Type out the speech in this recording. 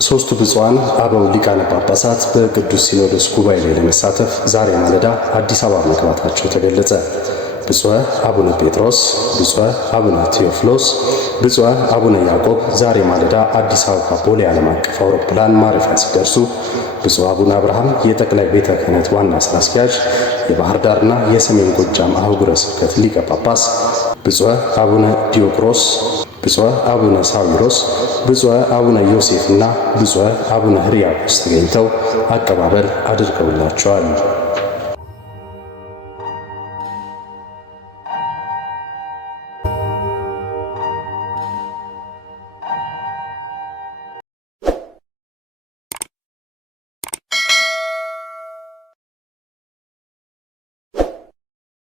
ሶስቱ ብፁዓን አበው ሊቃነ ጳጳሳት በቅዱስ ሲኖዶስ ጉባኤ ላይ ለመሳተፍ ዛሬ ማለዳ አዲስ አበባ መግባታቸው ተገለጸ። ብፁዕ አቡነ ጴጥሮስ፣ ብፁዕ አቡነ ቴዎፍሎስ፣ ብፁዕ አቡነ ያዕቆብ ዛሬ ማለዳ አዲስ አበባ ቦሌ ዓለም አቀፍ አውሮፕላን ማረፊያ ሲደርሱ ብፁዕ አቡነ አብርሃም የጠቅላይ ቤተ ክህነት ዋና ሥራ አስኪያጅ፣ የባህር ዳርና የሰሜን ጎጃም አህጉረ ስብከት ሊቀ ጳጳስ፣ ብፁዕ አቡነ ዲዮቅሮስ፣ ብፁዕ አቡነ ሳዊሮስ፣ ብፁዕ አቡነ ዮሴፍና ብፁዕ አቡነ ሕርያቆስ ተገኝተው አቀባበል አድርገውላቸዋል።